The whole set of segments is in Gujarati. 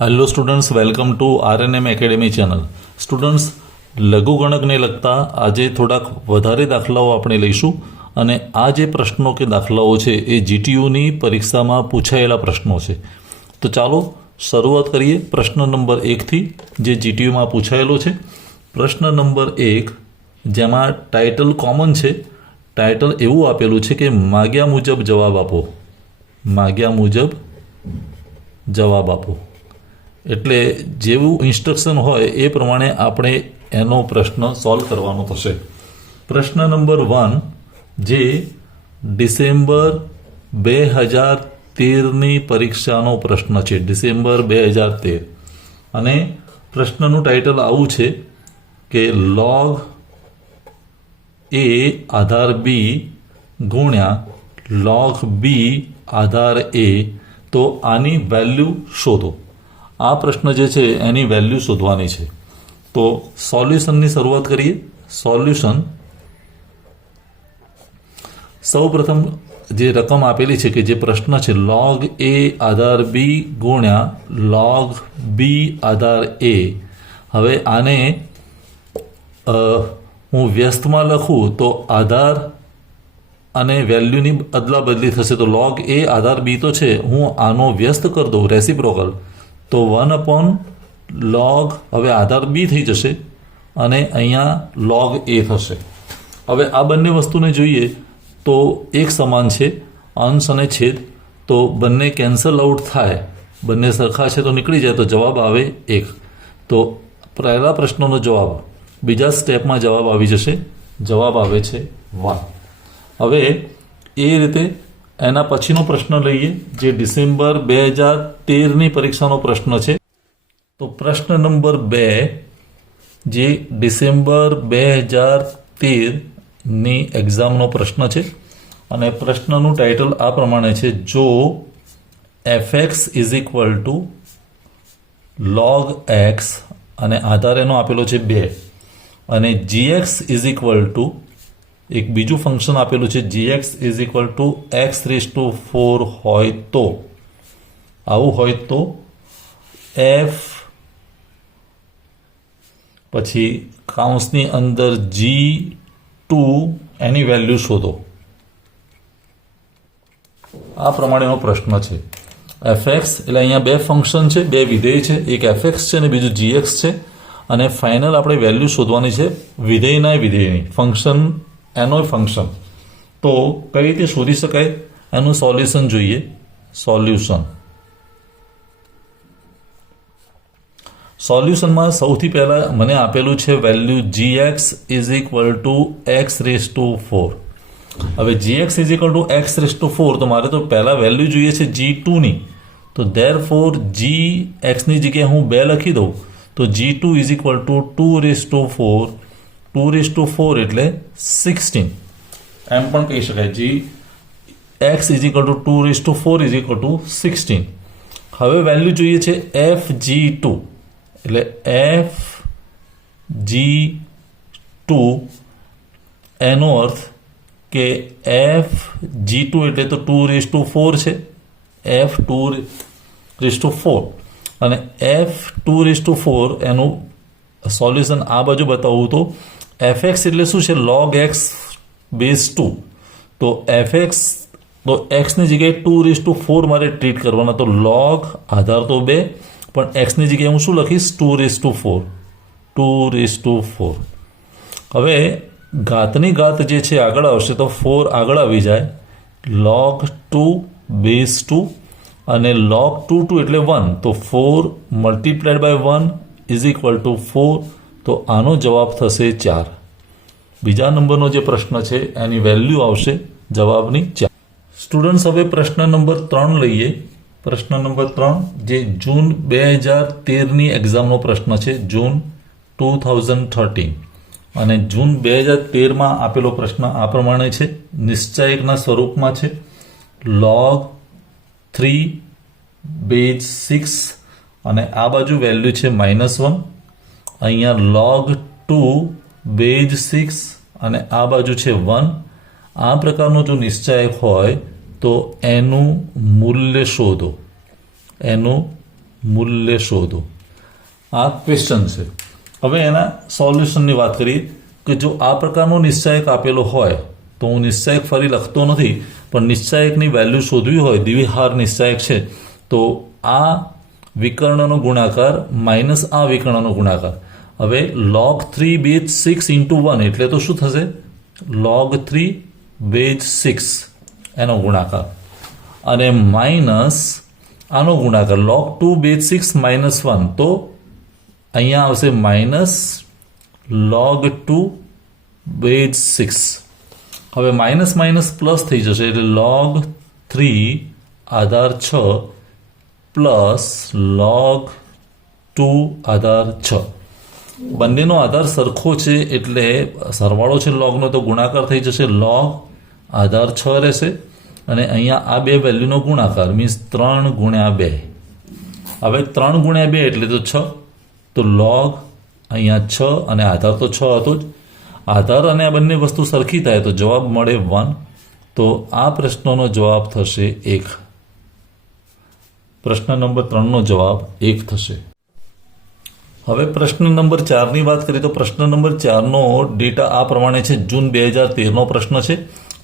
Hello students, welcome to RNM academy channel. Students, લઘુગણકને લગતા આજે થોડાક વધારે દાખલાઓ આપણે લઈશું અને આ જે પ્રશ્નો કે દાખલાઓ છે એ જીટીયુની પરીક્ષામાં પૂછાયેલા પ્રશ્નો છે. તો ચાલો શરૂઆત કરીએ પ્રશ્ન નંબર 1થી, જે જીટીયુમાં પૂછાયેલો છે. પ્રશ્ન નંબર 1, જેમાં ટાઇટલ કોમન છે. ટાઇટલ એવું આપેલું છે કે માગ્યા મુજબ જવાબ આપો. માગ્યા મુજબ જવાબ આપો એટલે જેવું ઇન્સ્ટ્રક્શન હોય એ પ્રમાણે આપણે એનો પ્રશ્ન સોલ્વ કરવાનો થશે. પ્રશ્ન નંબર 1, જે ડિસેમ્બર 2013ની પરીક્ષાનો પ્રશ્ન છે. ડિસેમ્બર 2013 અને પ્રશ્નનું ટાઇટલ આવું છે કે log a આધાર b ગુણ્યા log b આધાર a, તો આની વેલ્યુ શોધો. આ પ્રશ્ન જે છે એની વેલ્યુ શોધવાની છે. તો સોલ્યુશનની શરૂઆત કરીએ. સોલ્યુશન, સૌ પ્રથમ જે રકમ આપેલી છે કે જે પ્રશ્ન છે log a આધાર b ગુણ્યા log b આધાર a. હવે આને હું વ્યસ્તમાં લખું તો આધાર અને વેલ્યુની અદલા બદલી થશે. તો log a આધાર b તો છે, હું આનો વ્યસ્ત કરી દઉં રેસિપ્રોકલ, તો 1/log, હવે આધાર b થઈ જશે અને અહીંયા log a થશે. હવે આ બંને વસ્તુને જોઈએ તો એક સમાન છે, અંશ અને છેદ, તો બંને કેન્સલ આઉટ થાય, બંને સરખા છે તો નીકળી જાય, તો જવાબ આવે 1. તો પહેલા પ્રશ્નનો જવાબ બીજા સ્ટેપમાં જવાબ આવી જશે. જવાબ આવે છે 1. હવે એ રીતે એના પછીનો પ્રશ્ન લઈએ, જે ડિસેમ્બર 2013ની પરીક્ષાનો પ્રશ્ન છે. તો પ્રશ્ન નંબર 2, જે ડિસેમ્બર 2013ની એક્ઝામનો પ્રશ્ન છે અને પ્રશ્નનું ટાઇટલ આ પ્રમાણે છે: જો fx is equal two log x અને આધાર એનો આપેલો છે 2 અને gx ઇઝ ઇક્વલ ટુ એક બીજું ફંક્શન આપેલું છે gx is equal two x⁴ હોય તો, આવું હોય તો f પછી કાઉન્સની અંદર g2 એની વેલ્યુ શોધો. આ પ્રમાણેનો પ્રશ્ન છે. fx એટલે અહીંયા બે ફંક્શન છે, બે વિધેય છે, એક fx છે અને બીજું gx છે, અને ફાઇનલ આપણે વેલ્યુ શોધવાની છે વિધેયના વિધેયની, ફંક્શન એનો ફંક્શન. તો કઈ રીતે શોધી શકાય એનું સોલ્યુશન જોઈએ. સોલ્યુશનમાં સૌથી પહેલાં મને આપેલું છે value gx is equal two x⁴. હવે gx is equal two x⁴, તો મારે તો પહેલાં વેલ્યુ જોઈએ છે g2ની, તો ધેરફોર gxની જગ્યાએ હું 2 લખી દઉં, તો g2 ઇઝ ઇક્વલ ટુ 2⁴. 2⁴ એટલે 16. એમ પણ કહી શકાય x is equal two 2⁴ is equal to 16. હવે વેલ્યુ જોઈએ છે fg2, એટલે fg2 એનો અર્થ કે fg2 એટલે તો 2⁴ છે, f2⁴, અને f2⁴ એનું સોલ્યુશન આ બાજુ બતાવું તો fx એટલે શું છે? log x base 2. તો fx, તો xની જગ્યાએ 2⁴ મારે ટ્રીટ કરવાના, તો log આધાર તો 2, પણ xની જગ્યાએ હું શું લખીશ? 2⁴. હવે ઘાતની ઘાત જે છે આગળ આવશે, તો 4 આગળ આવી જાય, log 2 બેઝ 2 અને log 2 એટલે 1, તો 4 multiplied by 1 is equal to 4. તો આનો જવાબ થશે 4. બીજા નંબરનો જે પ્રશ્ન છે એની વેલ્યુ આવશે જવાબની 4. સ્ટુડન્ટ્સ, હવે પ્રશ્ન નંબર 3 લઈએ. પ્રશ્ન નંબર 3, જે જૂન 2013ની એક્ઝામનો પ્રશ્ન છે, જૂન 2013, અને જૂન 2013માં આપેલો પ્રશ્ન આ પ્રમાણે છે, નિશ્ચાયકના સ્વરૂપમાં છે. log 3 બેઝ 6 અને આ બાજુ વેલ્યુ છે -1, અહીંયા log 2 બેઝ 6 અને આ બાજુ છે 1. આ પ્રકારનો જો નિશ્ચાયક હોય તો એનું મૂલ્ય શોધો. એનું મૂલ્ય શોધો. આ ક્વેશ્ચન છે. હવે એના સોલ્યુશનની વાત કરીએ કે જો આ પ્રકારનો નિશ્ચાયક આપેલો હોય તો હું નિશ્ચાયક ફરી લખતો નથી, પણ નિશ્ચાયકની વેલ્યુ શોધવી હોય, દ્વિહાર નિશ્ચાયક છે, તો આ વિકર્ણનો ગુણાકાર માઇનસ આ વિકર્ણનો ગુણાકાર. હવે log 3 બેઝ 6 ઇન્ટુ 1 એટલે તો શું થશે? log 3 બેઝ 6 એનો ગુણાકાર, અને માઇનસ આનો ગુણાકાર log 2 બેઝ 6 માઇનસ 1, તો અહીંયા આવશે માઇનસ log 2 બેઝ 6. હવે માઇનસ માઇનસ પ્લસ થઈ જશે એટલે log 3 આધાર 6 પ્લસ log 2 આધાર 6. બંનેનો આધાર સરખો છે એટલે સરવાળો છે લોગનો, તો ગુણાકાર થઈ જશે log આધાર 6 રહેશે, અને અહીંયા આ બે વેલ્યુનો ગુણાકાર મીન્સ 3 ગુણ્યા 2. હવે 3 ગુણ્યા 2 એટલે તો 6, તો log અહીંયા 6 અને આધાર તો 6 હતો જ. આધાર અને આ બંને વસ્તુ સરખી થાય તો જવાબ મળે 1. તો આ પ્રશ્નનો જવાબ થશે 1. પ્રશ્ન નંબર 3નો જવાબ 1 થશે. હવે પ્રશ્ન નંબર 4ની વાત કરીએ તો પ્રશ્ન નંબર 4નો ડેટા આ પ્રમાણે છે. જૂન 2013નો પ્રશ્ન છે.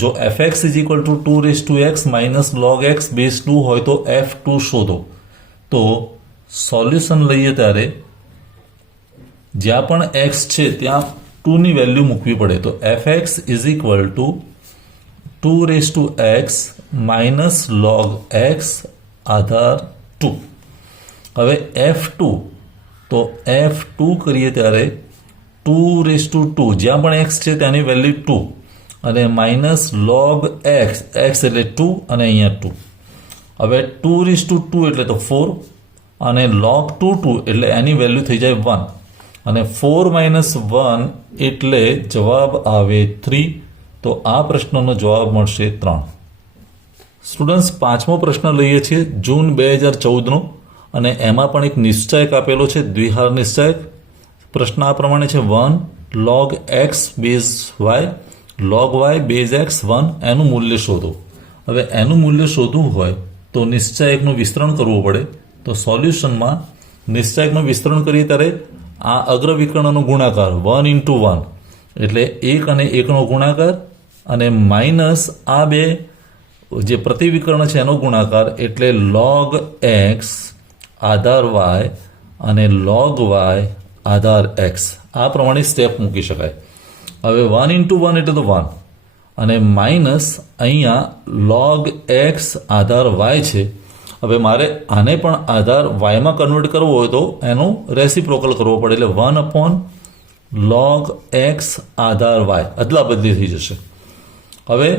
જો fx is equal two 2x minus log x base 2 હોય તો f2 શોધો. તો સોલ્યુશન લઈએ ત્યારે જ્યાં પણ x છે ત્યાં 2ની વેલ્યુ મૂકવી પડે. તો fx is equal two 2x minus log x આધાર 2. હવે f2, તો f2 કરીએ ત્યારે 2 જ્યાં પણ x છે ત્યાંની વેલ્યુ 2, અને માઇનસ log x એટલે 2 અને અહીંયા 2. હવે 2 એટલે તો 4, અને log 2 એટલે એની વેલ્યુ થઈ જાય 1, અને 4 માઇનસ 1 એટલે જવાબ આવે 3. તો આ પ્રશ્નનો જવાબ મળશે 3. સ્ટુડન્ટ્સ, 5મો પ્રશ્ન લઈએ છીએ જૂન 2014નો, અને એમાં પણ એક નિશ્ચાયક આપેલો છે, દ્વિહાર નિશ્ચાયક. પ્રશ્ન આ પ્રમાણે છે 1 log x base y log y base x 1 એનું મૂલ્ય શોધો. હવે એનું મૂલ્ય શોધવું હોય તો નિશ્ચાયકનું વિસ્તરણ કરવું પડે. તો સોલ્યુશનમાં નિશ્ચાયકનું વિસ્તરણ કરીએ ત્યારે આ અગ્રવિકર્ણનો ગુણાકાર 1 ઇન્ટુ 1 એટલે 1 અને 1નો ગુણાકાર, અને માઇનસ આ બે જે પ્રતિવિકર્ણ છે એનો ગુણાકાર એટલે log x આધાર y અને log y આધાર x. આ પ્રમાણે સ્ટેપ મૂકી શકાય. હવે 1 ઇન્ટુ 1 એટલે તો 1, અને માઇનસ અહીંયા log x આધાર y છે. હવે મારે આને પણ આધાર વાયમાં કન્વર્ટ કરવો હોય તો એનું રેસિપ્રોકલ કરવો પડે, એટલે 1 અપોન log x આધાર y અદલા બદલી થઈ જશે. હવે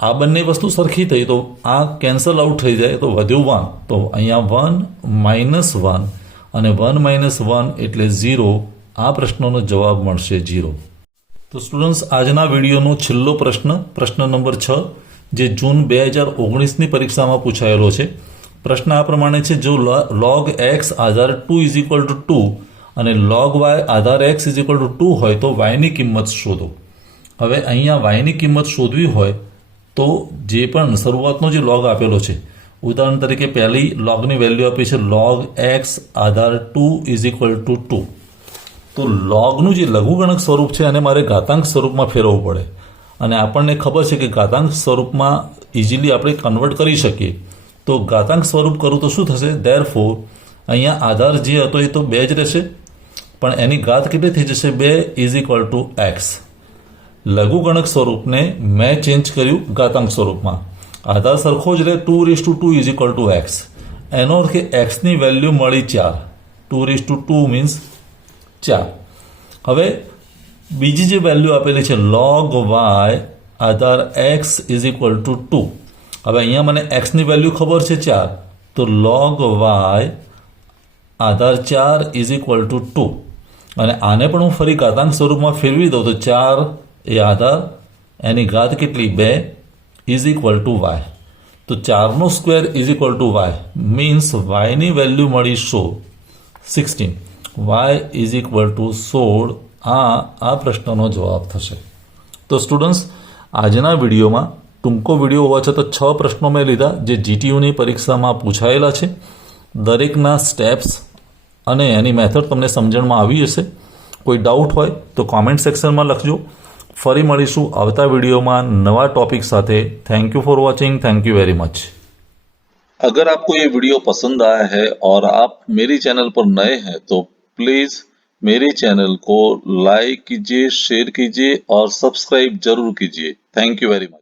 આ બંને વસ્તુ સરખી થઈ તો આ કેન્સલ આઉટ થઈ જાય, તો વધ્યું 1, તો અહીંયા 1 માઇનસ 1 અને 1 માઇનસ 1 એટલે 0. આ પ્રશ્નનો જવાબ મળશે 0. તો સ્ટુડન્ટ્સ, આજના વિડીયોનો છેલ્લો પ્રશ્ન, પ્રશ્ન નંબર 6, જે જૂન 2019ની પરીક્ષામાં પૂછાયેલો છે. પ્રશ્ન આ પ્રમાણે છે. જો log x Aadhaar 2 is equal two 2 અને log y Aadhaar x is equal two 2 હોય તો yની કિંમત શોધો. હવે અહીંયા yની કિંમત શોધવી હોય તો જે પણ શરૂઆતનો જે log આપેલો છે, ઉદાહરણ તરીકે પહેલી logની વેલ્યુ આપી છે log x Aadhaar 2 is equal two 2. તો logનું જે લઘુગણક સ્વરૂપ છે અને મારે ઘાતાંક સ્વરૂપમાં ફેરવવું પડે, અને આપણને ખબર છે કે ઘાતાંક સ્વરૂપમાં ઇઝીલી આપણે કન્વર્ટ કરી શકીએ. તો ઘાતાંક સ્વરૂપ કરું તો શું થશે? ધેરફોર અહીંયા આધાર જે હતો એ તો 2 જ રહેશે, પણ એની ઘાત કેટલી થઈ જશે? 2 ઇઝ ઇક્વલ ટુ એક્સ. લઘુગણક સ્વરૂપને મેં ચેન્જ કર્યું ઘાતાંક સ્વરૂપમાં. આધાર સરખો જ રહે, 2 ઇઝ ઇક્વલ ટુ એક્સ. એનો અર્થ કે એક્સની વેલ્યુ મળી 4. 2 મીન્સ 4. હવે બીજી જે વેલ્યુ આપેલી છે log y Aadhaar x is equal two 2. હવે અહીંયા મને એક્સની વેલ્યુ ખબર છે 4, તો log y Aadhaar 4 is equal two 2. અને આને પણ હું ફરી ઘાતાંક સ્વરૂપમાં ફેરવી દઉં તો 4 એ આધાર, એની ઘાત કેટલી? 2 ઇઝ ઇક્વલ ટુ વાય. તો 4નો square is equal to Y means વાયની વેલ્યુ મળી 16. Y is equal to 16. આ પ્રશ્નનો જવાબ થશે. તો સ્ટુડન્ટ્સ, આજના વિડીયોમાં ટૂંકો વિડીયો હોવા છતાં 6 પ્રશ્નો મેં લીધા જે જીટીયુની પરીક્ષામાં પૂછાયેલા છે. દરેકના સ્ટેપ્સ અને એની મેથડ તમને સમજણમાં આવી જશે. કોઈ ડાઉટ હોય તો કોમેન્ટ સેક્શનમાં લખજો. ફરી મળીશું આવતા वीडियो नवा टॉपिक साथे. Thank you for watching. Thank you very much. अगर आपको ये वीडियो पसंद आया है और आप मेरी चैनल पर नए हैं तो प्लीज मेरे चैनल को लाइक कीजिए, शेयर कीजिए और सब्सक्राइब जरूर कीजिए. Thank you very much.